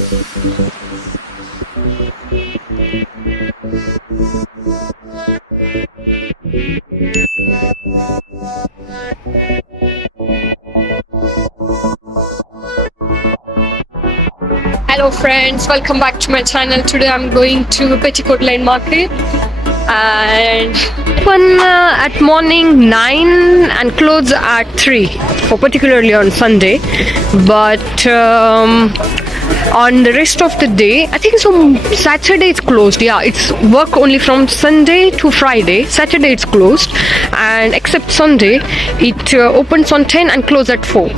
Hello friends, welcome back to my channel. Today I'm going to Petticoat Lane market and open at morning 9 and close at 3 for particularly on Sunday, but on the rest of the day, I think so Saturday it's closed. Yeah, it's work only from Sunday to Friday. Saturday it's closed, and except Sunday it opens on 10 and close at 4.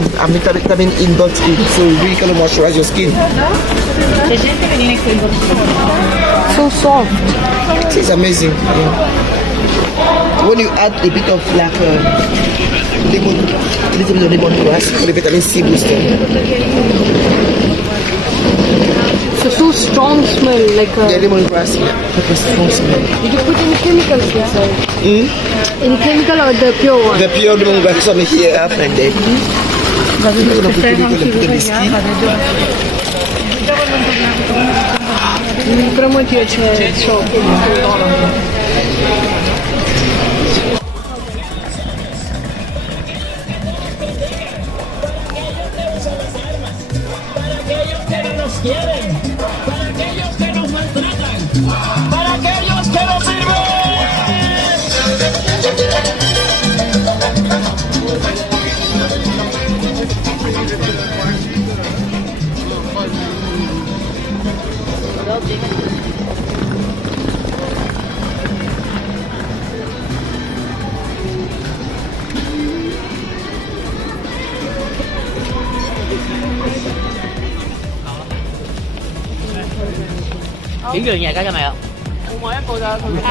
vitamin indulgent, so really kind of moisturize your skin. So soft. It is amazing. Yeah. When you add a bit of like lemon, a little bit of lemongrass for the vitamin C booster. So strong smell, like a... Yeah, lemongrass, yeah, like a strong smell. Did you put any chemicals inside? Any chemical or the pure one? The pure lemongrass on here, and then I'm gonna put a little whiskey. Promote your shop. Para aquellos que nos maltratan, para aquellos que nos sirven.點樣嘢㗎今日？我買一個咋，佢包。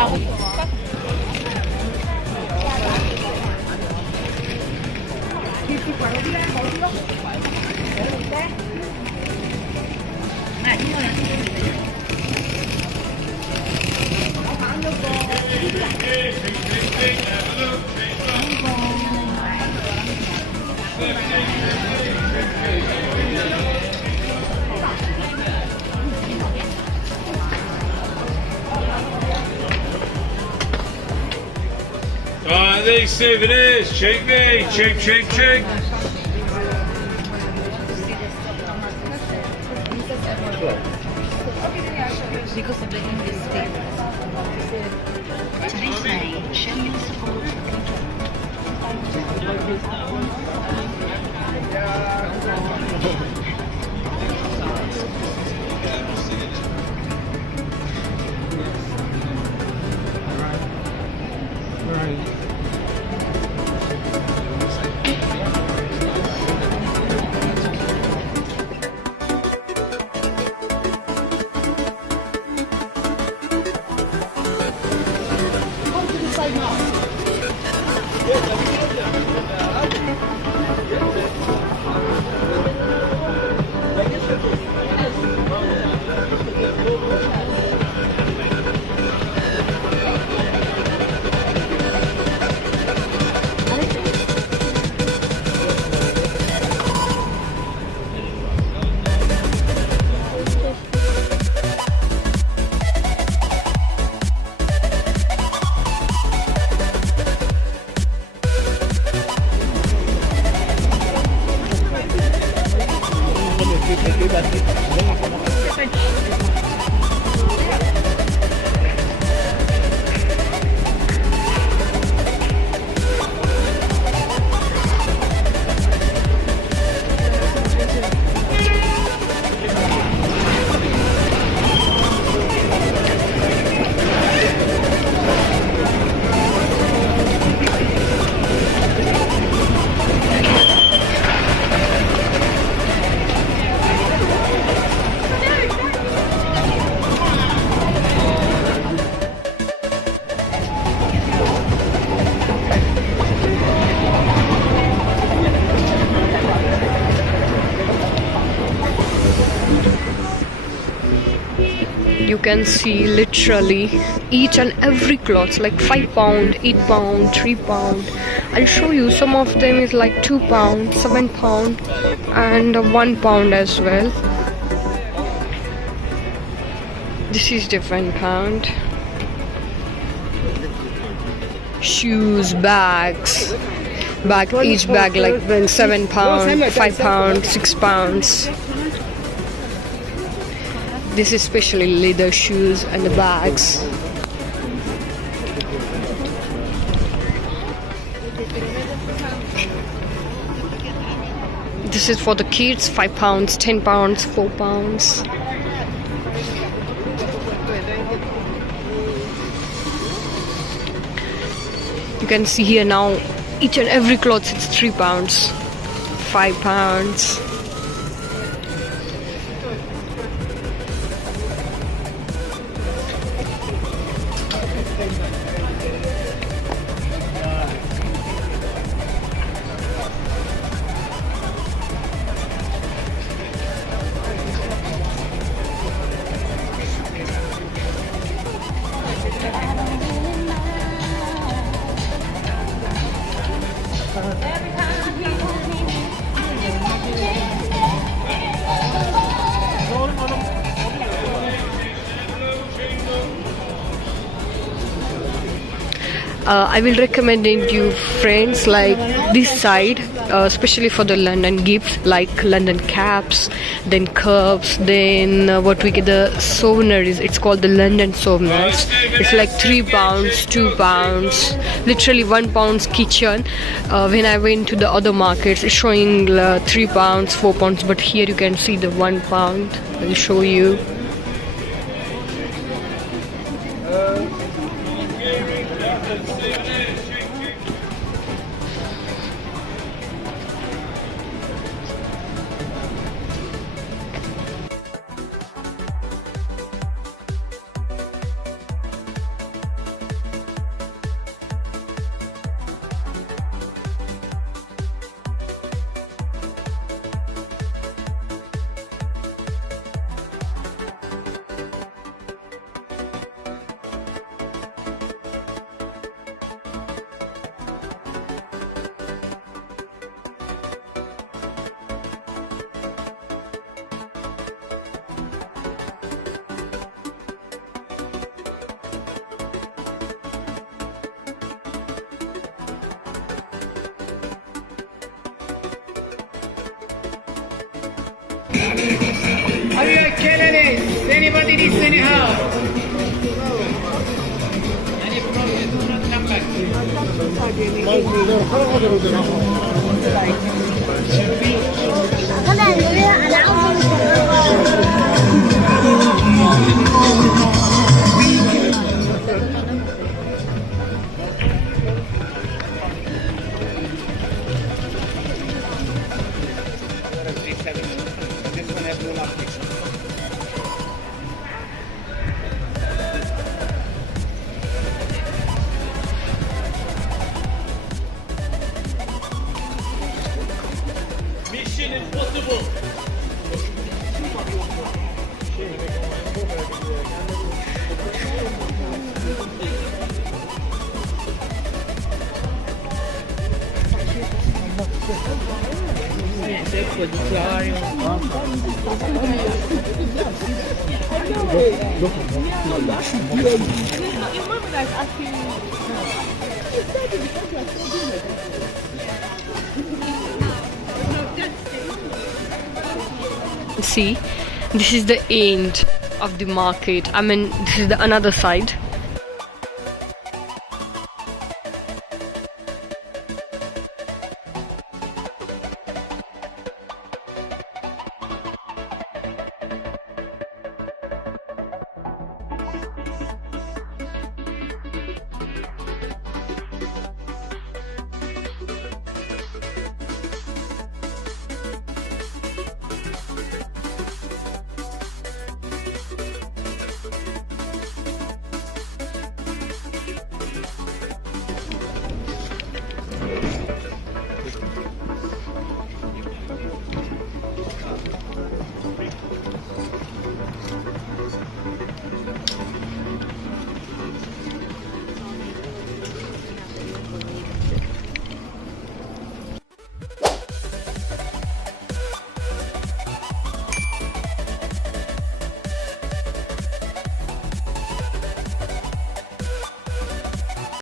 These souvenirs, check me, check, check, check. Because of the English state. This way, show your support. You can see literally each and every cloth, like £5, £8, £3. I'll show you. Some of them is like £2, £7, and £1 as well. This is different pound. Shoes, bags. Each bag like £7, £5, £6. This is especially leather shoes and the bags. This is for the kids, £5, £10, £4. You can see here now, each and every cloth is £3, £5. I will recommend you friends like this side, especially for the London gifts like London caps, then cups, then what we get the souvenirs. It's called the London Souvenirs. It's like £3, £2, literally £1 kitchen. When I went to the other markets, it's showing £3, £4, but here you can see the £1. I'll show you. Are you okay, ladies? Anybody needs any help? Any problem? Do not come back. Mission impossible. See, this is the end of the market. I mean, this is the another side.